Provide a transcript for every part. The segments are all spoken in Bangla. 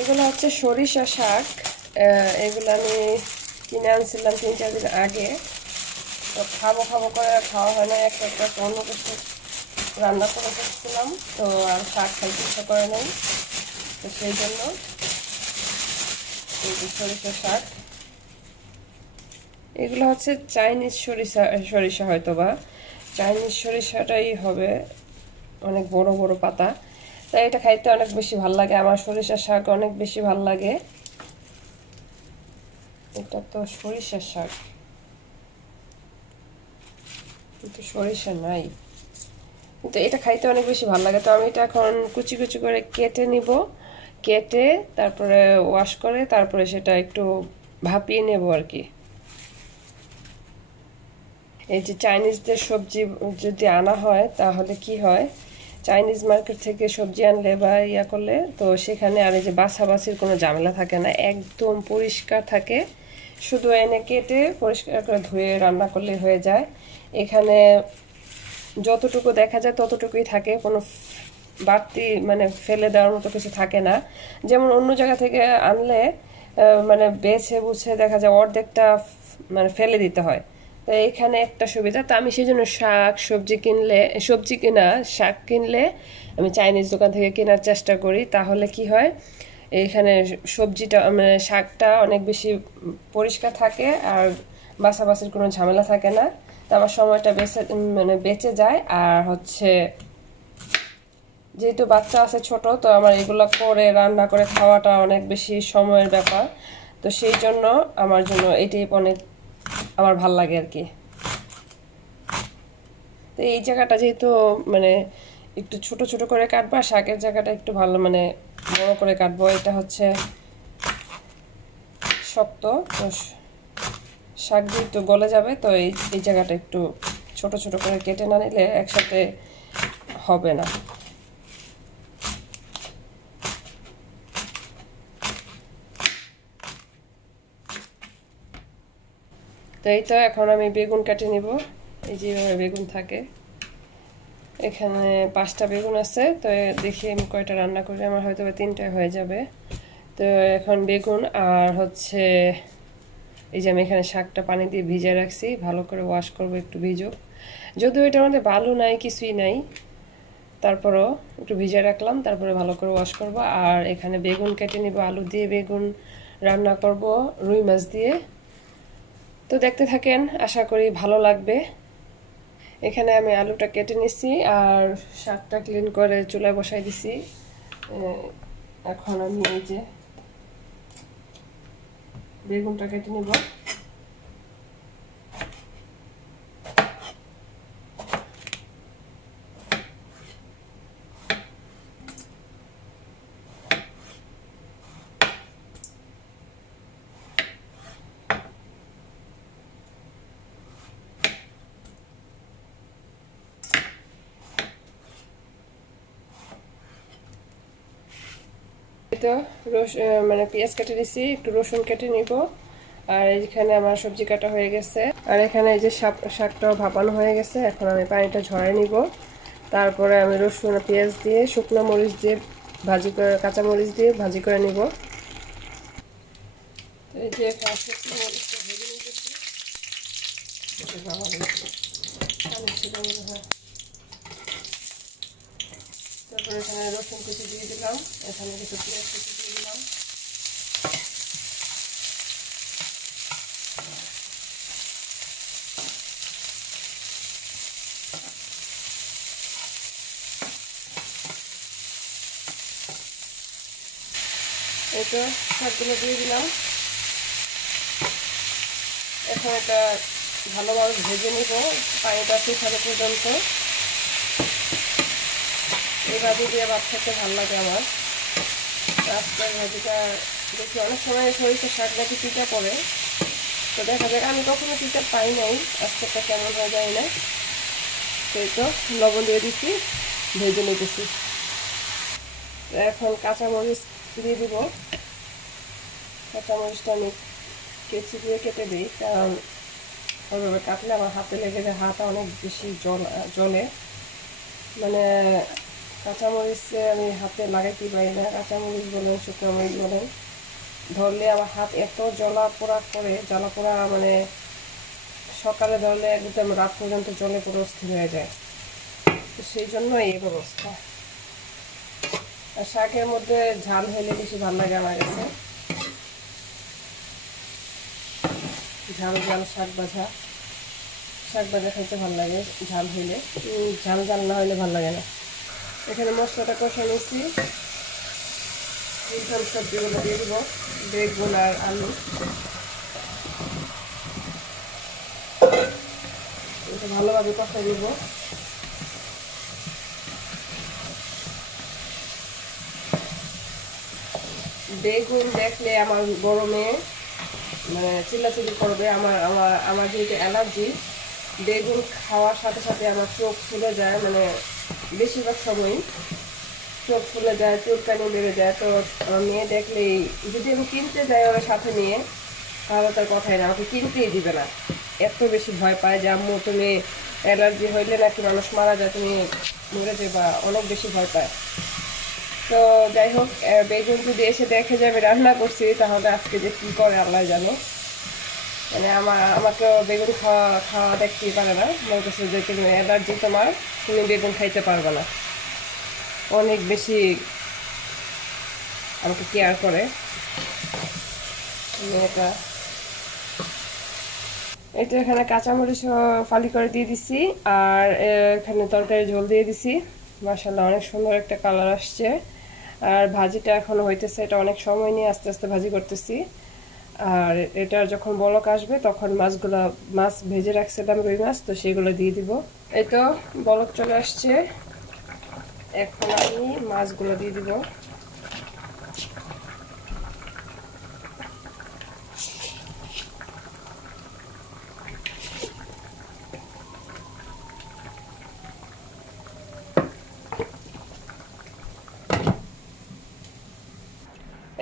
এগুলো হচ্ছে সরিষা শাক। এগুলো আমি কিনে আনছিলাম 3-4 দিন আগে। তো খাবো খাবো করে খাওয়া হয় না, একটা অন্য কিছু রান্না করে ফেলছিলাম, তো আর শাক খাইতে ইচ্ছা করে নাই। তো সেই জন্য এই যে সরিষা শাক, এগুলো হচ্ছে চাইনিজ সরিষা হয়তো বা চাইনিজ সরিষাটাই হবে, অনেক বড় বড় পাতা। তাই এটা খাইতে অনেক বেশি ভাল লাগে, আমার সরিষা শাক অনেক বেশি ভাল লাগে। এটা তো সরিষার শাক, কিন্তু সরিষা নাই, কিন্তু এটা খাইতে অনেক বেশি ভালো লাগে। তো আমি এটা এখন কুচি কুচি করে কেটে নিব, কেটে তারপরে ওয়াশ করে তারপরে সেটা একটু ভাপিয়ে নেব আর কি। এই যে চাইনিজদের সবজি যদি আনা হয় তাহলে কি হয়, চাইনিজ মার্কেট থেকে সবজি আনলে বা ইয়া করলে তো সেখানে আর এই যে বাছাবাছির কোনো ঝামেলা থাকে না, একদম পরিষ্কার থাকে। শুধু এনে কেটে পরিষ্কার করে ধুয়ে রান্না করলে হয়ে যায়। এখানে যতটুকু দেখা যায় ততটুকুই থাকে, কোনো বাড়তি মানে ফেলে দেওয়ার মতো কিছু থাকে না। যেমন অন্য জায়গা থেকে আনলে মানে বেছে বুছে দেখা যায় অর্ধেকটা মানে ফেলে দিতে হয়। তো এইখানে একটা সুবিধা, তো আমি সেই জন্য শাক কিনলে আমি চাইনিজ দোকান থেকে কেনার চেষ্টা করি। তাহলে কি হয়, এইখানে সবজিটা মানে শাকটা অনেক বেশি পরিষ্কার থাকে আর বাছাবাছির কোনো ঝামেলা থাকে না। তো আমার সময়টা বেঁচে যায়। আর হচ্ছে যেহেতু বাচ্চা আছে ছোট, তো আমার এগুলো করে রান্না করে খাওয়াটা অনেক বেশি সময়ের ব্যাপার। তো সেই জন্য আমার জন্য এটাই অনেক আমার ভাল লাগে আর কি। তো এই জায়গাটা যেহেতু মানে একটু ছোট ছোট করে কাটবো, আর শাকের জায়গাটা একটু ভালো মানে বড় করে কাটবো। এটা হচ্ছে শক্ত, তো শাক যেহেতু গলে যাবে, তো এই জায়গাটা একটু ছোট ছোট করে কেটে না নিলে একসাথে হবে না। তো এই তো এখন আমি বেগুন কেটে নিব। এই যেভাবে বেগুন থাকে, এখানে 5টা বেগুন আছে। তো দেখি আমি কয়টা রান্না করি, আমার হয়তো 3টা হয়ে যাবে। তো এখন বেগুন আর হচ্ছে এই যে আমি এখানে শাকটা পানি দিয়ে ভিজিয়ে রাখছি, ভালো করে ওয়াশ করব একটু ভিজুক। যদিও এটার মধ্যে বালু নাই, কিছুই নাই, তারপরও একটু ভিজিয়ে রাখলাম, তারপরে ভালো করে ওয়াশ করব। আর এখানে বেগুন কেটে নিব, আলু দিয়ে বেগুন রান্না করব রুই মাছ দিয়ে। তো দেখতে থাকেন, আশা করি ভালো লাগবে। এখানে আমি আলুটা কেটে নিছি আর শাকটা ক্লিন করে চুলায় বসাই দিছি। এখন আমি এই যে বেগুনটা কেটে নিব। তো মানে পেঁয়াজ কেটে দিছি, একটু রসুন কেটে নিব। আর এইখানে আমার সবজি কাটা হয়ে গেছে, আর এখানে এই যে শাকটাও ভাপানো হয়ে গেছে। এখন আমি পানিটা ঝরাই নিব, তারপরে আমি রসুন পেঁয়াজ দিয়ে শুকনো মরিচ দিয়ে ভাজি করে, কাঁচা মরিচ দিয়ে ভাজি করে নিব। এই যে শুকনো মরিচটা ভেজে নিতেছি, তারপরে এখানে রসুন কুচি দিয়ে দিলাম, এখানে কিছু পেঁয়াজ কুচি দিয়ে দিলাম। এই তো শাকগুলো দিয়ে দিলাম। এখন এটা ভালোভাবে ভেজে নিব পানিটা শুকানো পর্যন্ত। এই ভাজি দিয়ে ভাত খেতে ভালো লাগে আমার। আজকের ভাজিটা দেখি অনেক সময় সরিষার শাক নাকি তিতা পড়ে, তো দেখা যাক, আমি কখনো তিতা পাই নাই, আজকেরটা কেমন হয়ে যায় না। সেই তো লবণ দিয়ে দিচ্ছি, ভেজে নিতেছি। এখন কাঁচামরিচ দিয়ে দিব। কাঁচামরিচটা আমি কেচি দিয়ে কেটে দিই, কারণ ওইভাবে কাটলে আমার হাতে লেগে যায়, হাতটা অনেক বেশি জ্বলে, মানে কাঁচামরিচে আমি হাতে লাগাইতে পারি না, কাঁচামরিচ বলেন শুকনো মরিচ বলেন, ধরলে আমার হাত এত জ্বালা পোড়া করে, জ্বালা পোড়া মানে সকালে ধরলে একদম রাত পর্যন্ত জলে পুরো অস্থির হয়ে যায়। তো সেই জন্য এই অবস্থা। আর শাকের মধ্যে ঝাল হইলে বেশি ভালো লাগে আমার কাছে, ঝাল ঝাল শাক ভাজা খাইতে ভালো লাগে ঝাল হইলে, ঝাল ঝাল না হইলে ভালো লাগে না। এখানে মশলাটা কষা নিচ্ছি, সবজিগুলো দিয়ে দেবো, বেগুন আর আলু। এটা ভালোভাবে কষা দিব। বেগুন দেখলে আমার বড় মেয়ে মানে চিল্লাচিল্লি করবে। আমার যেহেতু অ্যালার্জি, বেগুন খাওয়ার সাথে সাথে আমার চোখ ফুলে যায়, মানে বেশিরভাগ সময়ই চোখ ফুলে যায়, চুলকানি বেড়ে যায়। তো আমার মেয়ে দেখলেই, যদি আমি কিনতে যাই ওর সাথে নিয়ে, তাহলে তার কথাই না, আমাকে কিনতেই দিবে না। এত বেশি ভয় পায় যে আম্মু তুমি অ্যালার্জি হইলে নাকি মানুষ মারা যায়, তুমি মরে যাবা, অনেক বেশি ভয় পায়। তো যাই হোক, বেগুন যদি এসে দেখে যাবে রান্না করছি, তাহলে আজকে যে কী করে আল্লাহ জানো। মানে আমাকে বেগুন খাওয়া দেখতেই পারে না, বলতেছে যে তুমি অ্যালার্জি, তুমি বেগুন খাইতে পারবে না। অনেক বেশি আমাকে কেয়ার করে মেয়েটা। এই তো এখানে কাঁচামরিচ ফালি করে দিয়ে দিছি, আর এখানে তরকারি ঝোল দিয়ে দিছি। মাশাআল্লাহ অনেক সুন্দর একটা কালার আসছে। আর ভাজিটা এখনো হইতেছে, এটা অনেক সময় নিয়ে আস্তে আস্তে ভাজি করতেছি। আর এটা যখন বলক আসবে তখন মাছ ভেজে রাখছিলাম, রুই মাছ, তো সেগুলো দিয়ে দিব। এই তো বলক চলে আসছে, এখন আমি মাছগুলো দিয়ে দিব।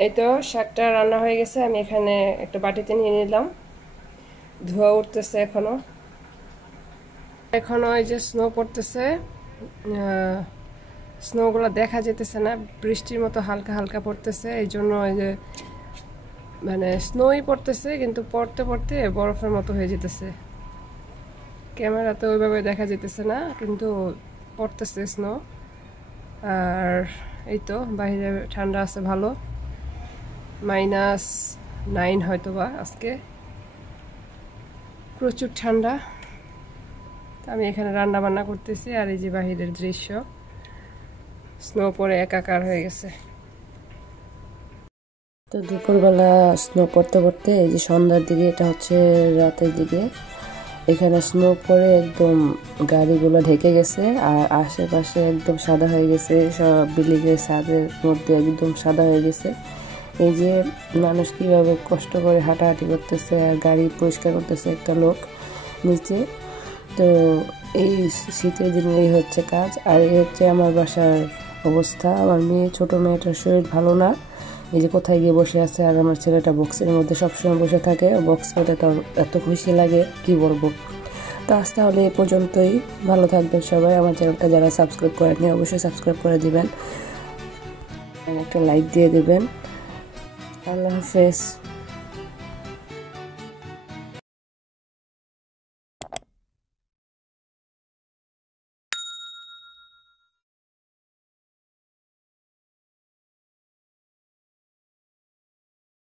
এই তো শাকটা রান্না হয়ে গেছে, আমি এখানে একটা বাটিতে নিয়ে নিলাম। ধোয়া উঠতেছে এখনো এই যে স্নো পড়তেছে, স্নোগুলো দেখা যেতেছে না, বৃষ্টির মতো হালকা হালকা পড়তেছে। এই জন্য এই যে মানে স্নোই পড়তেছে, কিন্তু পড়তে পড়তে বরফের মতো হয়ে যেতেছে। ক্যামেরাতে ওইভাবে দেখা যেতেছে না, কিন্তু পড়তেছে স্নো। আর এই তো বাইরে ঠান্ডা আছে ভালো, -9 হয়তো বা আজকে, প্রচুর ঠান্ডা। আমি এখানে রান্না বান্না করতেছি, আর এই যে বাহিরের দৃশ্য, স্নো পরে একাকার হয়ে গেছে। তো দুপুরবেলা স্নো পড়তে পড়তে এই যে সন্ধ্যার দিকে, এটা হচ্ছে রাতের দিকে, এখানে স্নো পরে একদম গাড়িগুলো ঢেকে গেছে, আর আশেপাশে একদম সাদা হয়ে গেছে, সব বিল্ডিংয়ের ছাদের মধ্যে একদম সাদা হয়ে গেছে। এই যে মানুষ কীভাবে কষ্ট করে হাঁটাহাঁটি করতেছে, আর গাড়ি পরিষ্কার করতেছে একটা লোক নিচে। তো এই শীতের দিনে এই হচ্ছে কাজ। আর এই হচ্ছে আমার বাসার অবস্থা। আমার ছোট মেয়েটার শরীর ভালো না, এই যে কোথায় গিয়ে বসে আছে। আর আমার ছেলেটা বক্সের মধ্যে সবসময় বসে থাকে, বক্স পেতে তো এত খুশি লাগে কি বলবো। তো আজ তাহলে এই পর্যন্তই, ভালো থাকবেন সবাই। আমার চ্যানেলটা যারা সাবস্ক্রাইব করেননি অবশ্যই সাবস্ক্রাইব করে দিবেন, একটা লাইক দিয়ে দিবেন। আল্লাহ হাফেজ।